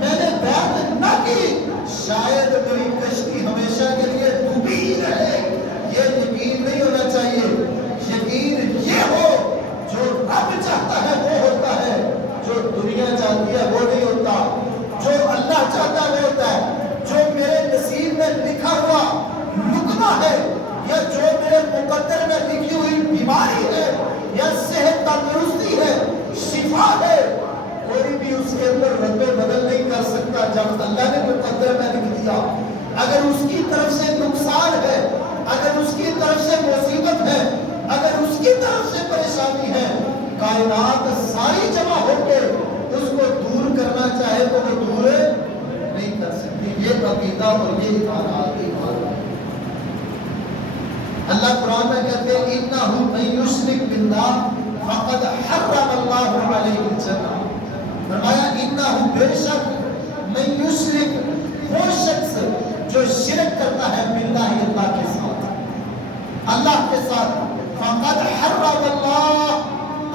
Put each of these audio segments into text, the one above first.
میں نے بات نہ کی شاید میری کشتی ہمیشہ کے لیے ڈوبی ہی رہے. یہ یقین نہیں ہونا چاہیے. یقین یہ ہو جو رب چاہتا ہے وہ ہوتا ہے, جو دنیا چاہتی ہے وہ نہیں ہوتا. جو اللہ چاہتا ہے وہ ہوتا ہے. جو میرے نصیب میں لکھا ہوا لقمہ ہے یا جو میرے مقدر میں لکھی ہوئی بیماری ہے یا صحت تندرستی ہے, شفا ہے, کوئی بھی اس کے اندر رد و بدل نہیں کر سکتا جب اللہ نے مقدر میں لکھ دیا. اگر اس کی طرف سے نقصان ہے, اگر اس کی طرف سے مصیبت ہے, اگر اس کی طرف سے پریشانی ہے, کائنات ساری جمع ہو کے اس کو دور کرنا چاہے تو وہ دور نہیں کر سکتی. یہ عقیدہ اور یہ ایمان. اللہ قرآن میں کہتے ہیں انہ من یشرک باللہ فقد حرم اللہ علیہ الجنہ. فرمایا انہ بے شک من یشرک, وہ شخص جو شرک کرتا ہے باللہ اللہ کے ساتھ, اللہ کے ساتھ, فقد حرم اللہ,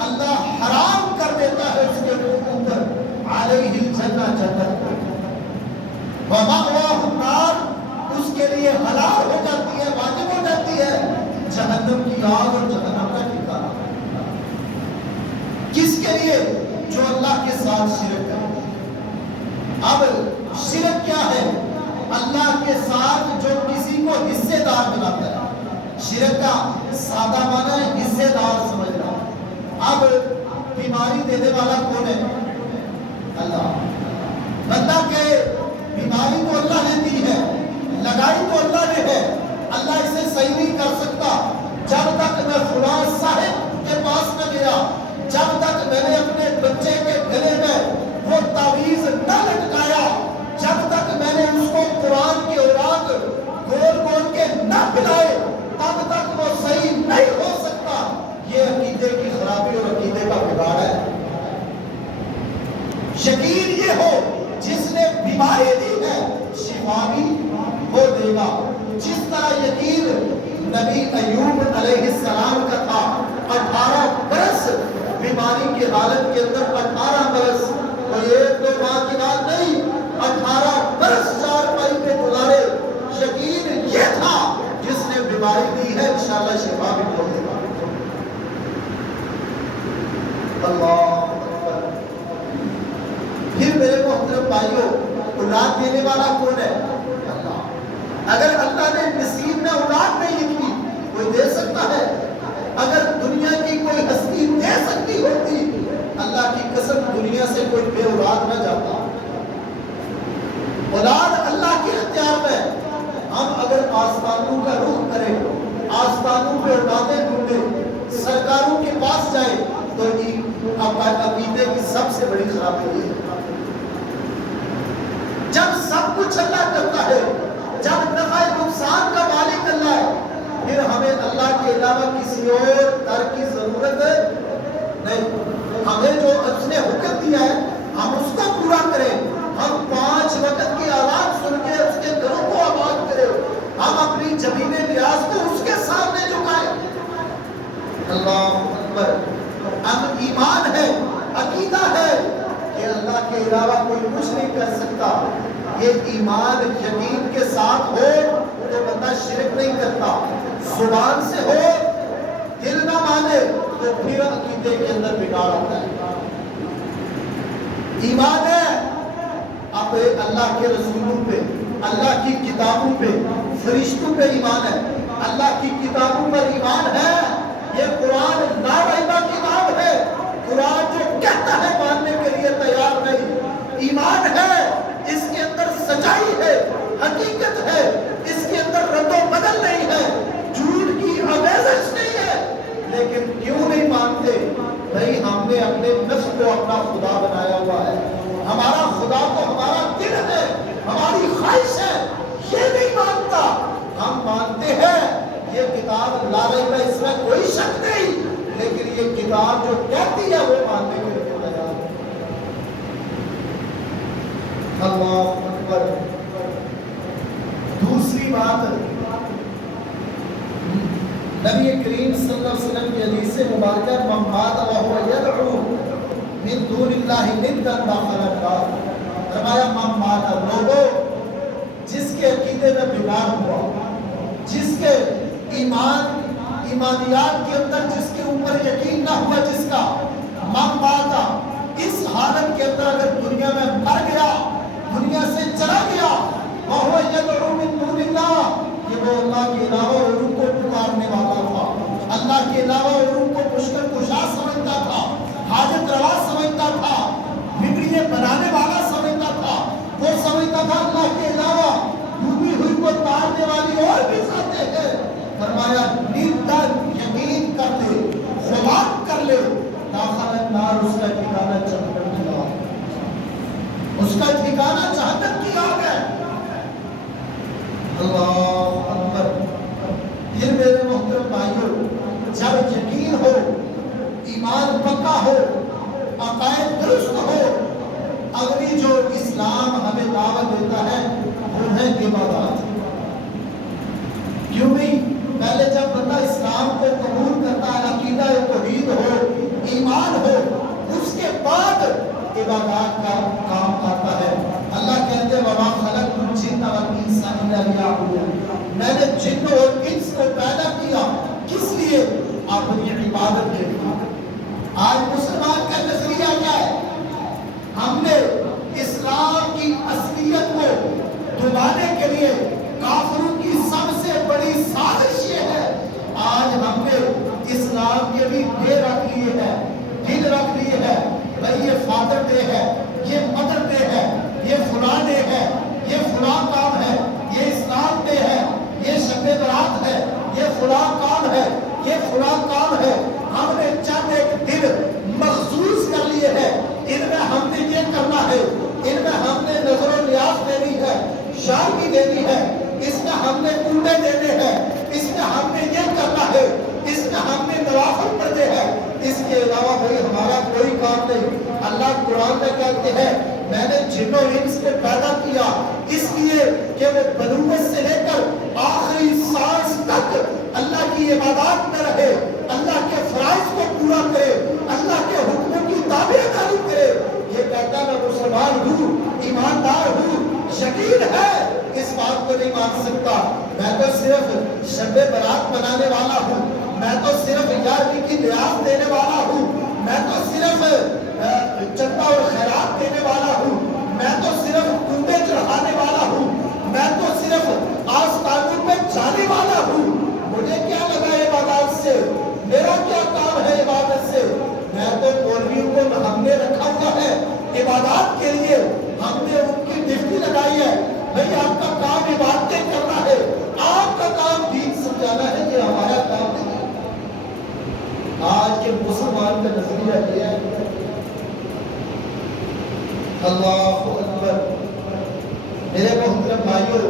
اللہ حرام کر دیتا ہے اس کے اوپر علیہ الجنہ, جنت کو. ومأواہ النار, اس کے لیے حلال ہو جاتی ہے, واجب ہو جاتی ہے جہنم کی آگ اور جہنم کا ٹھکانہ. کس کے لیے؟ جو اللہ کے ساتھ شرک کرے. اب شرک کیا ہے؟ اللہ کے ساتھ جو کسی کو حصے دار بناتا ہے. شرک کا سادہ معنی ہے حصے دار سمجھنا. اب بیماری دینے والا کون ہے؟ اللہ. بندہ کہ بیماری تو اللہ نے دی ہے, لگائی تو اللہ نے ہے, اللہ اسے صحیح نہیں کر سکتا جب تک میں فلاں صاحب کے پاس نہ گیا, جب تک میں نے اپنے بچے کے گلے میں وہ تعویذ نہ لٹکایا, جب تک میں نے اس کو قرآن کی اوراق گول گول کے نہ پلائے, تب تک وہ صحیح نہیں ہو سکتا. یہ عقیدے کی خرابی اور عقیدے کا بگاڑ ہے. یقین یہ ہو جس نے بیماری دی ہے شفا بھی وہ دے گا. جس طرح یقین نبی ایوب علیہ السلام کا تھا, 18 برس بیماری کی حالت کے اندر, 18 برس, کوئی 1-2 ماہ کی بات نہیں, 18 برس چارپائی پہ گزارے. یقین یہ تھا جس نے بیماری دی ہے انشاءاللہ شفا بھی وہ دے گا. اللہ. پھر میرے محترم بھائیوں, اولاد دینے والا کون ہے؟ اللہ. اگر اللہ نے نصیب میں اولاد نہیں لکھی, کوئی دے سکتا ہے؟ اگر دنیا کی کوئی ہستی دے سکتی ہوتی, اللہ کی قسم دنیا سے کوئی بے اولاد نہ جاتا. اولاد اللہ کے اختیار میں. ہم اگر آسمانوں کا رخ کریں, آسمانوں پہ اولادیں ڈھونڈیں, سرکاروں کے پاس جائیں, تو عقیدے کی سب سے بڑی خرابی ہوئی ہے. جب سب کچھ اللہ کرتا ہے, جب نفع نقصان کا مالک اللہ ہے, پھر ہمیں اللہ کے علاوہ کسی اور در کی ضرورت نہیں. ہمیں جو اس نے حکم دیا ہے ہم اس کو پورا کریں. ہم 5 وقت کی آواز سن کے اس کے گھروں کو آباد کریں. ہم اپنی زمین نیاز کو اس کے سامنے جھکائیں. اللہ اکبر. ہم ایمان ہے, عقیدہ ہے کہ اللہ کے علاوہ کوئی کچھ نہیں کر سکتا. یہ ایمان یقین کے ساتھ ہو تو بندہ شرک نہیں کرتا. زبان سے ہو, دل نہ مانے تو پھر عقیدے کے اندر بگاڑ ہوتا ہے. ایمان ہے اب اللہ کے رسولوں پہ, اللہ کی کتابوں پہ, فرشتوں پہ ایمان ہے. اللہ کی کتابوں پر ایمان ہے. یہ قرآن لا ریبہ کتاب ہے. قرآن جو کہتا ہے ماننے کے لیے تیار نہیں. ایمان ہے, اس کے اندر سچائی ہے, حقیقت ہے, اس کے اندر رد و بدل نہیں ہے, جھوٹ کی آمیزش نہیں ہے. لیکن کیوں نہیں مانتے؟ بھائی ہم نے اپنے نفس کو اپنا خدا بنایا ہوا ہے. ہمارا خدا تو ہمارا دل ہے, ہماری خواہش ہے, یہ نہیں مانتا. ہم مانتے ہیں یہ کتاب لا ریبہ, اس میں کوئی شک نہیں, لیکن یہ کتاب جو کہتی ہے وہ ماننے کے لیے تیار ہے. اللہ اکبر. دوسری بات, نبی کریم صلی اللہ علیہ وسلم کی حدیث مبارکہ, من مات وهو يدعو من دون اللہ ندا دخل النار. فرمایا من مات لوگوں جس کے عقیدے میں بگاڑ ہوا، جس کے ایمانیات کے اندر جس کے اوپر یقین نہ ہوا، جس کا من ماتا اس حالت کے اندر اگر دنیا میں مر گیا، دنیا سے چلا گیا، وَهُوَ يَدْعُو مِن دُونِ اللَّهِ، کہ وہ اللہ کے علاوہ اور کو پکارنے والا تھا، اللہ کے علاوہ اور کو مشکل کشا سمجھتا تھا، حاجت روا سمجھتا تھا، بگڑیے بنانے والا سمجھتا تھا، وہ سمجھتا تھا اللہ کے علاوہ ڈوبی ہوئی کو تارنے والی اور بھی ذاتیں ہیں۔ فرمایا نیندر یقین کر لے، خلاق کر لے، داخل النار، اس کا ٹھکانہ جہنم کی آگ، اس کا ٹھکانہ جہنم کی آگ ہے۔ اللہ اکبر۔ پھر میرے محترم بھائیوں، جب یقین ہو، ایمان پکا ہو، عقائد درست ہو، اگلی جو اسلام ہمیں دعوت دیتا ہے وہ ہے عبادات۔ کیوں نہیں؟ پہلے جب بندہ اسلام کو قبول کرتا ہے، عقیدہ توحید ہو، ایمان ہو، اس کے بعد عبادات کا کام آتا ہے۔ اللہ کہتے ہیں وَمَا خَلَقْتُ الْجِنَّ وَالْإِنسَ إِلَّا لِيَعْبُدُونِ، میں نے جن اور انس کو پیدا کیا کس لیے؟ اپنی عبادت کے لیے۔ آج مسلمان کا نظریہ کیا ہے؟ ہم نے اسلام کی اصلیت کو دبانے کے لیے کافروں کی سب سے بڑی سازش یہ ہے، آج ہم نے اسلام کے بھی ڈے رکھ لیے ہیں، دن رکھ لیے ہیں، بھئی یہ فادر ڈے ہے، یہ مدر ڈے ہے، یہ فلاں ڈے ہے، یہ فلاں کام ہے، یہ اسلام ڈے ہے، یہ شب برات ہے، یہ فلاں کام ہے، یہ فلاں کام ہے۔ ہم نے چند ایک دن مخصوص کر لیے ہیں، ان میں ہم نے یہ کرنا ہے، ان میں ہم نے نظر و نیاز دینی ہے، شادی دینی ہے، اس میں ہم نے کنڈے دینے ہیں، اس میں ہم نے یہ کرنا ہے، اس میں ہم نے نوافل پڑھنے ہیں، اس کے علاوہ کوئی ہمارا کوئی کام نہیں۔ اللہ قرآن میں کہتے ہیں میں نے جن و انس کو پیدا کیا اس لیے کہ وہ بنوت سے لے کر آخری سانس تک اللہ کی عبادات میں رہے، اللہ کے فرائض کو پورا کرے، اللہ کے حکموں کی تابعداری کرے۔ یہ کہتا میں مسلمان ہوں، ایماندار ہوں، یقین ہے، اس بات کو نہیں مان سکتا، میں تو صرف شب برات منانے والا ہوں، میں تو صرف 11ویں کی نیاز دینے والا ہوں، میں تو صرف چندہ اور خیرات دینے والا ہوں، میں تو صرف کنڈے چڑھانے والا ہوں، میں تو صرف آستانوں میں جانے والا ہوں، مجھے کیا لگا عبادات سے، میرا کیا کام ہے عبادت سے؟ میں تو مولویوں کو ہم نے رکھا ہوا ہے عبادات کے لیے، ہم نے ان کی ڈیوٹی لگائی ہے، بھئی آپ کا کام عبادتیں کرنا ہے، آپ کا کام دین سمجھانا ہے، یہ ہمارا کام نہیں۔ آج کے مسلمان کا نظریہ یہ ہے۔ اللہ اکبر۔ میرے محترم بھائیوں،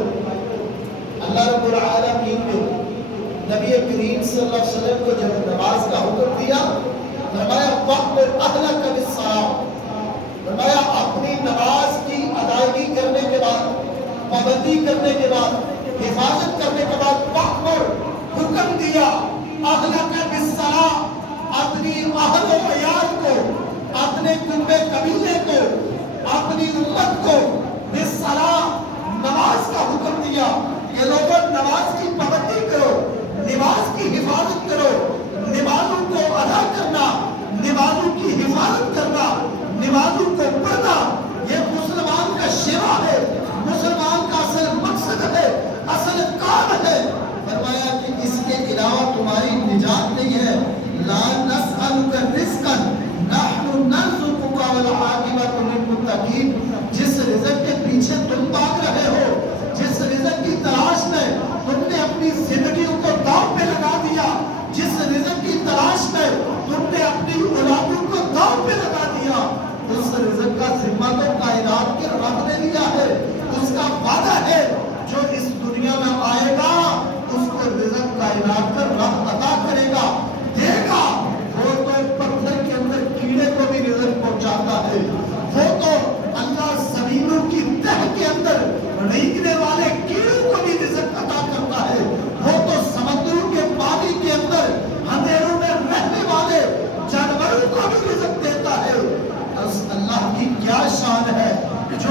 اللہ رب العالمین نے نبی کریم صلی اللہ علیہ وسلم کو جب نماز کا حکم دیا، فرمایا وَأْمُرْ أَهْلَكَ بِالصَّلَاةِ، فرمایا اپنی نماز کی ادائیگی کرنے کے بعد، پابندی کرنے کے بعد، حفاظت کرنے کے بعد وَأْمُرْ حکم دیا أَهْلَكَ بِالصَّلَاةِ، اپنی اہل و عیال کو، اپنے کنبے قبیلے کو، اپنی امت کو بالصلاۃ نماز کا حکم دیا کہ لوگوں نماز کی پابندی کرو، نماز کی حفاظت کرو، نمازوں کو ادا کرنا، نمازوں کی حفاظت کرنا، نمازوں کو پڑھنا، یہ مسلمان کا شیوا ہے، مسلمان کا اصل مقصد ہے، اصل کام ہے۔ فرمایا کہ اس کے علاوہ تمہاری نجات نہیں ہے۔ لا نسألک رزقا نحن نرزقک والعاقبۃ للمتقین، جس رزق کے پیچھے تم بھاگ رہے ہو، جس رزق کی تلاش میں تم نے اپنی زندگیوں کو داؤ پہ لگا دیا، جس رزق کی تلاش میں تم نے اپنی اولادوں کو داؤ پہ لگا دیا، اس رزق کا ذمہ تو کائنات کے رب نے لیا ہے، اس کا وعدہ ہے جو اس دنیا میں آئے گا اس کو رزق کائنات کا رب عطا کرے گا، دے گا۔ وہ تو پتھر کے اندر کیڑے کو بھی رزق پہنچاتا ہے، وہ تو اللہ زمینوں کی تہ کے اندر رینگنے والے کیڑوں کو بھی رزق عطا کرتا ہے، وہ تو سمندروں کے پانی کے اندر اندھیروں میں رہنے والے جانوروں کو بھی رزق دیتا ہے۔ اللہ کی کیا شان ہے جو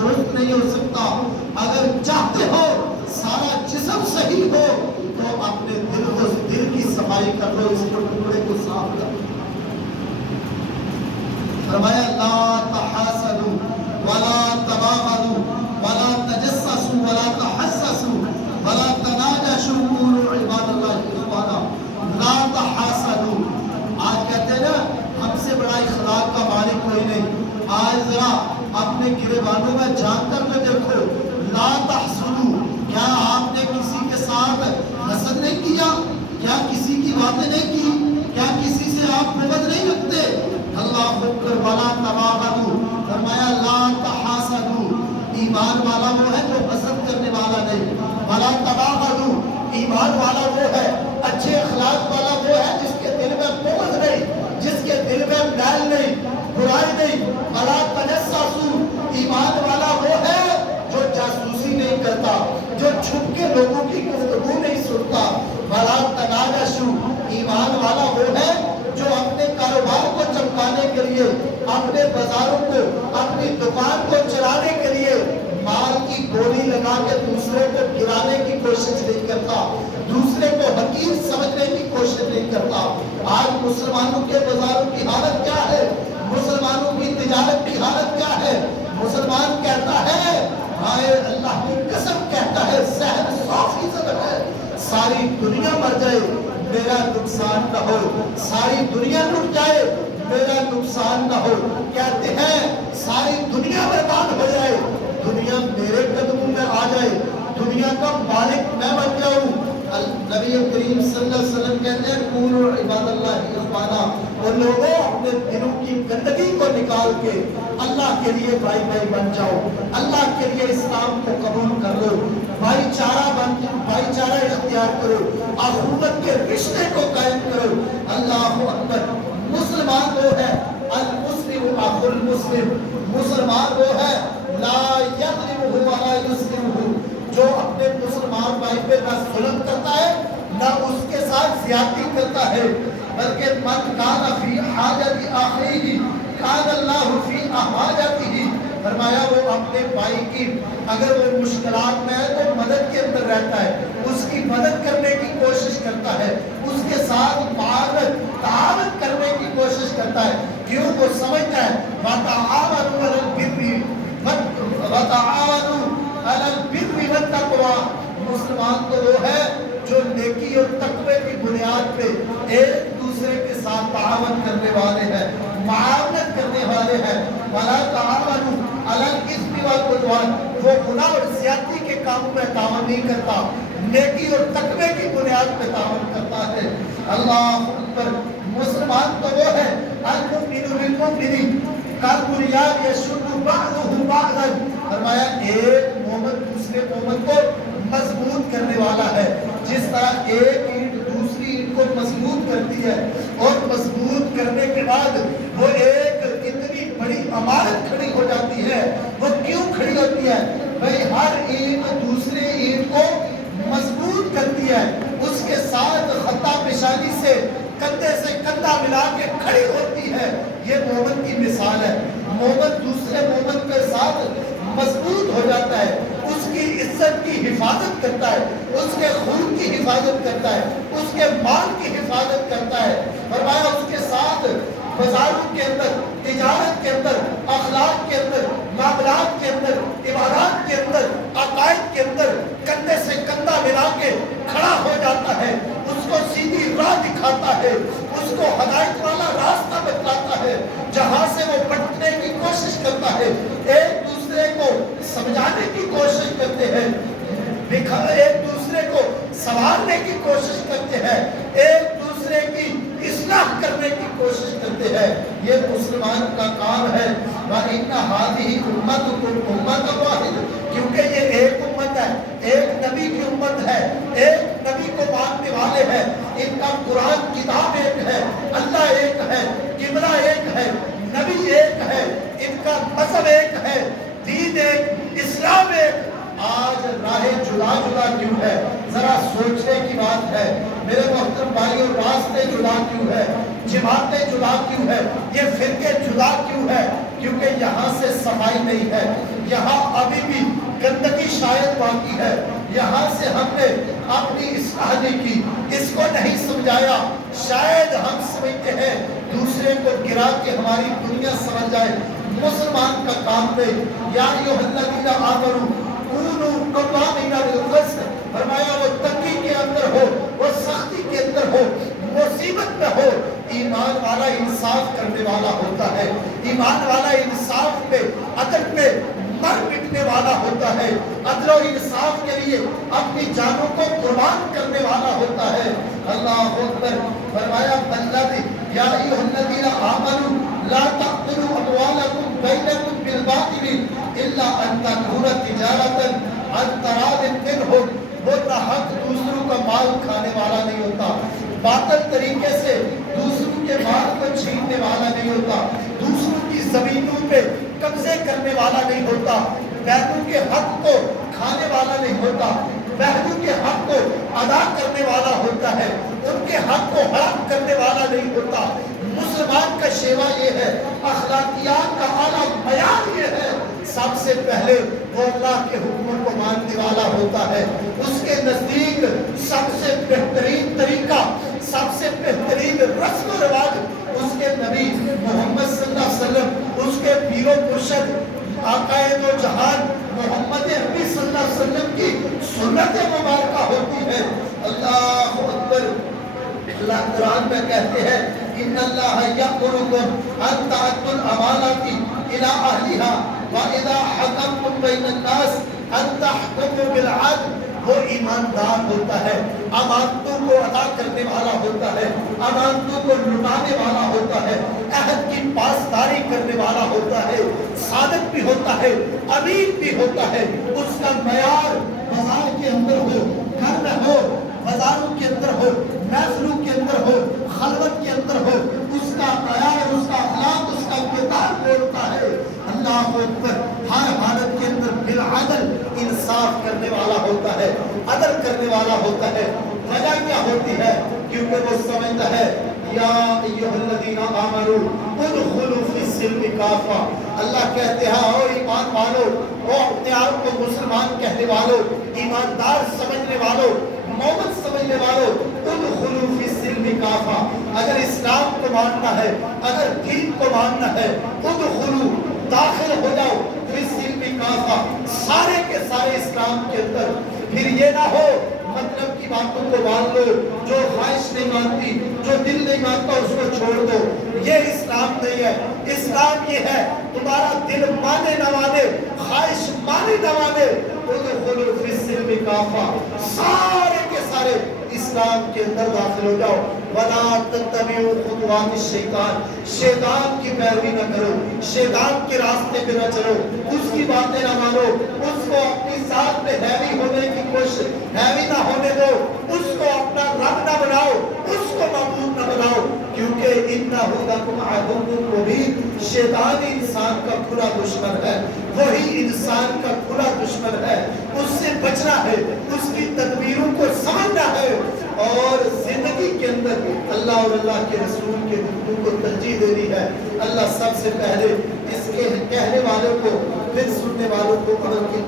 درست نہیں ہو سکتا. اگر چاہتے ہو سارا جسم صحیح ہو تو اپنے دل کی صفائی کر لو، اس ٹکڑے کو صاف کر لو. فرمایا لا تحاسدوا ولا تباغضوا ولا تجسسوا ولا تحسسوا ولا تناجشوا قولوا عباد اللہ اخوانا. لا تحاسدوا. آج کہتے ہیں نا ہم سے بڑا اخلاق کا مالک کوئی نہیں. آج ذرا اپنے گریبانوں میں جان کر کے دیکھو. لا تحسدوا. کیا آپ نے کسی کے ساتھ حسد نہیں کیا؟ کیا کسی کی باتیں نہیں کی؟ کیا کسی سے آپ بغض نہیں رکھتے؟ اللہ اکبر. ولا تباغضوا. فرمایا لا تحاسدوا. ایمان والا وہ ہے جو حسد کرنے والا نہیں. ولا تباغضوا. ایمان والا وہ ہے، اچھے اخلاق والا وہ ہے جس کے دل میں بغض نہیں، جس کے دل میں میل نہیں، برائی نہیں. ولا تجسسوا. ایمان والا وہ ہے جو جاسوسی نہیں کرتا، جو چھپ کے لوگوں کی گفتگو نہیں سنتا. ولا تناجشوا. ایمان والا وہ ہے جو اپنے کاروبار کو چمکانے کے لیے، اپنے بازاروں کو، اپنی دکان کو چلانے کے لیے مال کی گولی لگا کے دوسرے کو گرانے کی کوشش نہیں کرتا، دوسرے کو حقیر سمجھنے کی کوشش نہیں کرتا. آج مسلمانوں کے بازاروں کی حالت کیا ہے؟ مسلمانوں کی تجارت کی حالت کیا ہے؟ مسلمان کہتا ہے، ہائے اللہ کی قسم کہتا ہے، صحت 100% ہے، ساری دنیا مر جائے میرا نقصان نہ ہو، ساری دنیا لٹ جائے میرا نقصان نہ ہو. کہتے ہیں ساری دنیا برباد ہو جائے، دنیا میرے قدموں میں آ جائے، دنیا کا مالک میں بن جاؤں. نبی کریم صلی اللہ علیہ وسلم کہتے ہیں قولوا عباد اللہ اخوانا. اور لوگوں اپنے دلوں کی گندگی کو نکال کے اللہ کے لیے بھائی بھائی بن جاؤ، اللہ کے لیے اسلام کو قبول کر لو، بھائی چارہ اختیار کرو، اخوت کے رشتے کو قائم کرو. اللہ اکبر. مسلمان وہ ہے المسلم اخو المسلم. مسلمان وہ ہے لا یظلمہ ولا یظلمہ، جو اپنے مسلمان بھائی پہ نہ ظلم کرتا ہے نہ اس کے ساتھ زیادتی کرتا ہے، بلکہ من کان فی حاجت اخیہ کان اللہ فی حاجتہ. فرمایا وہ اپنے بھائی کی اگر وہ مشکلات میں ہے تو مدد کے اندر رہتا ہے، اس کی مدد کرنے کی کوشش کرتا ہے، اس کے ساتھ تعاون کرنے کی کوشش کرتا ہے. کیوں؟ وہ سمجھتا ہے وَتَعَاوَنُوا عَلَى الْبِرِّ وَالتَّقْوَىٰ. مسلمان تو وہ ہے جو نیکی اور تقوی کی بنیاد پہ ایک دوسرے کے ساتھ تعاون کرنے والے ہیں، معاونت کرنے والے ہیں. وَلَا تَعَاوَنُوا عَلَى الْإِثْمِ وَالْعُدْوَانِ. وہ گناہ اور زیادتی کے کاموں میں تعاون نہیں کرتا، نیکی اور تقوی کی بنیاد پہ تعاون کرتا ہے. اللہ اکبر. مسلمان تو وہ ہے المؤمن بالمؤمن کالبنیان یشد بعضہ بعضا. فرمایا ایک مومن دوسرے مومن کو مضبوط کرنے والا ہے، جس طرح ایک اینٹ دوسری اینٹ کو مضبوط کرتی ہے، اور مضبوط کرنے کے بعد وہ ایک اتنی بڑی عمارت کھڑی ہو جاتی ہے. وہ کیوں کھڑی ہوتی ہے؟ بھئی ہر اینٹ دوسری اینٹ کو مضبوط کرتی ہے، اس کے ساتھ خطا پیشانی سے کندھے سے کندھا ملا کے کھڑی ہوتی ہے. یہ مومن کی مثال ہے. مومن دوسرے مومن کے ساتھ مضبوط ہو جاتا ہے، اس کی عزت کی حفاظت کرتا ہے، اس کے خون کی حفاظت کرتا ہے، اس کے مال کی حفاظت کرتا ہے. فرمایا اس کے ساتھ بازاروں کے اندر، تجارت کے اندر، اخلاق کے اندر، معاملات کے اندر، عبادات کے اندر، عقائد کے اندر کندھے سے کندھا ملا کے کھڑا ہو جاتا ہے، اس کو سیدھی راہ دکھاتا ہے، اس کو ہدایت والا راستہ بتلاتا ہے، جہاں سے وہ بٹنے کی کوشش کرتا ہے. ایک دوسرے کو سمجھانے کی کوشش کرتے ہیں، ایک دوسرے کو سنوارنے کی کوشش کرتے ہیں، ایک دوسرے کی اصلاح کرنے کی کوشش کرتے ہیں. یہ مسلمان کا کام ہے. وَإِنَّ هَذِهِ أُمَّتُكُمْ أُمَّةً وَاحِدَةً. کیونکہ یہ ایک امت ہے، ایک نبی کی امت ہے، ایک نبی کو ماننے والے ہیں. ان کا قرآن کتاب ایک ہے، اللہ ایک ہے، قبلہ ایک ہے، نبی ایک ہے، ان کا مذہب ایک ہے، دین ایک، اسلام ایک. آج راہیں جدا جدا کیوں ہے؟ ذرا سوچنے کی بات ہے میرے محترم بھائی. اور راستے جدا کیوں ہے؟ جماعتیں جدا کیوں ہے؟ یہ فرقے جدا کیوں ہے؟ کیونکہ یہاں سے صفائی نہیں ہے، یہاں ابھی بھی گندگی شاید باقی ہے، یہاں سے ہم نے اپنی اصلاح نہیں کی، اس کو نہیں سمجھایا۔ شاید ہم سمجھتے ہیں دوسرے کو گرا کے ہماری دنیا سمجھ جائے، مسلمان کا کام نہیں۔ یا ایھا الذین آمنوا کونوا قوامین بالقسط، فرمایا وہ تنگی کے اندر ہو، وہ سختی کے اندر ہو، مصیبت میں ہو، ایمان والا انصاف کرنے والا ہوتا ہے، ایمان والا انصاف پہ، عدل پہ مر مٹنے والا ہوتا ہے، عدل و انصاف کے لیے اپنی جانوں کو قربان کرنے والا ہوتا ہے۔ اللہ اکبر، فرمایا یا ایھا الذین آمنوا لا تأکلوا اموالکم بینکم بالباطل الا ان تکون تجارۃ عن تراض منکم، وہ ناحق دوسروں کا مال کھانے والا نہیں ہوتا، باطل طریقے سے دوسروں کے مال کو چھیننے والا نہیں ہوتا، دوسروں کی زمینوں پہ قبضے کرنے والا نہیں ہوتا، بہنوں کے حق کو کھانے والا نہیں ہوتا، بہنوں کے حق کو ادا کرنے والا ہوتا ہے، ان کے حق کو حرام کرنے والا نہیں ہوتا۔ مسلمان کا شیوا یہ ہے، اخلاقیات کا اعلیٰ معیار یہ ہے، سب سے پہلے وہ اللہ کے حکموں کو ماننے والا ہوتا ہے، اس کے نزدیک سب سے بہترین طریقہ، سب سے بہترین رسم و رواج اس کے نبی محمد صلی اللہ علیہ وسلم، اس کے پیر و مرشد آقائے دو جہان محمد عربی صلی اللہ علیہ وسلم کی سنت مبارکہ ہوتی ہے۔ اللہ اکبر، اللہ قرآن میں کہتے ہیں ان اللہ یأمرکم ان تؤدوا الامانات الی اہلھا واذا حکمتم بین الناس ان تحکموا بالعدل، وہ ایماندار ہوتا ہے، امانتوں کو ادا کرنے والا ہوتا ہے، امانتوں کو لٹانے والا ہوتا ہے، عہد کی پاسداری کرنے والا ہوتا ہے، صادق بھی ہوتا ہے، امین بھی ہوتا ہے۔ اس کا معیار بازار کے اندر ہو، گھر میں ہو، بازاروں کے اندر ہو، محفلوں کے اندر ہو، خلوت کے اندر ہو، اس کا معیار، اس کا اخلاق، اس کا کردار بولتا ہے۔ اللہ اکبر، ہر حالت کے اندر بالعدل انصاف کرنے والا ہوتا ہے، عدل کرنے والا ہوتا ہے۔ وجہ کیا ہوتی ہے؟ کیونکہ وہ سمجھتا ہے یا ایھا الذین آمنوا ادخلوا فی السلم کافہ، اللہ کہتے ہیں او ایمان والو، او اپنے آپ کو مسلمان کہنے والوں، ایماندار سمجھنے والوں، مومن سمجھنے والوں، ادخلوا فی السلم کافہ، اگر اسلام کو ماننا ہے، اگر دین کو ماننا ہے، ادخلوا، داخل ہو جاؤ، فی السلم کافہ، سارے کے سارے اسلام کے اندر۔ پھر یہ نہ ہو مطلب کی باتوں کو مان لو، جو خواہش نہیں مانتی، جو دل نہیں مانتا اس کو چھوڑ دو، یہ اسلام نہیں ہے۔ اسلام یہ ہے تمہارا دل مانے نہ مانے، خواہش مانے نہ مانے، ادخلوا فی السلم کافہ، سارے کے سارے اسلام کے اندر داخل ہو جاؤ۔ وَلَا تَتَّبِعُوا خُطُوَاتِ الشَّيْطَانِ، شیطان کی پیروی نہ کرو، شیطان کے راستے پہ نہ چلو، اس کی باتیں نہ مانو، اس کو اپنی ذات میں حاوی ہونے کی کوشش، حاوی نہ ہونے دو، اس کو اپنا رب نہ بناؤ، اس کو معبود نہ بناؤ، کیونکہ اِنَّهُ لَكُمْ عَدُوٌّ مُّبِينٌ، شیطان انسان کا کھلا دشمن ہے، وہی انسان کا کھلا دشمن ہے، اس سے بچنا ہے، اس کی تدبیروں کو سمجھنا ہے، اور زندگی کے اندر اللہ اور اللہ کے رسول کے حکم کو ترجیح دینی ہے۔ اللہ سب سے پہلے اس کے کہنے والوں کو، پھر سننے والوں کو عمل کی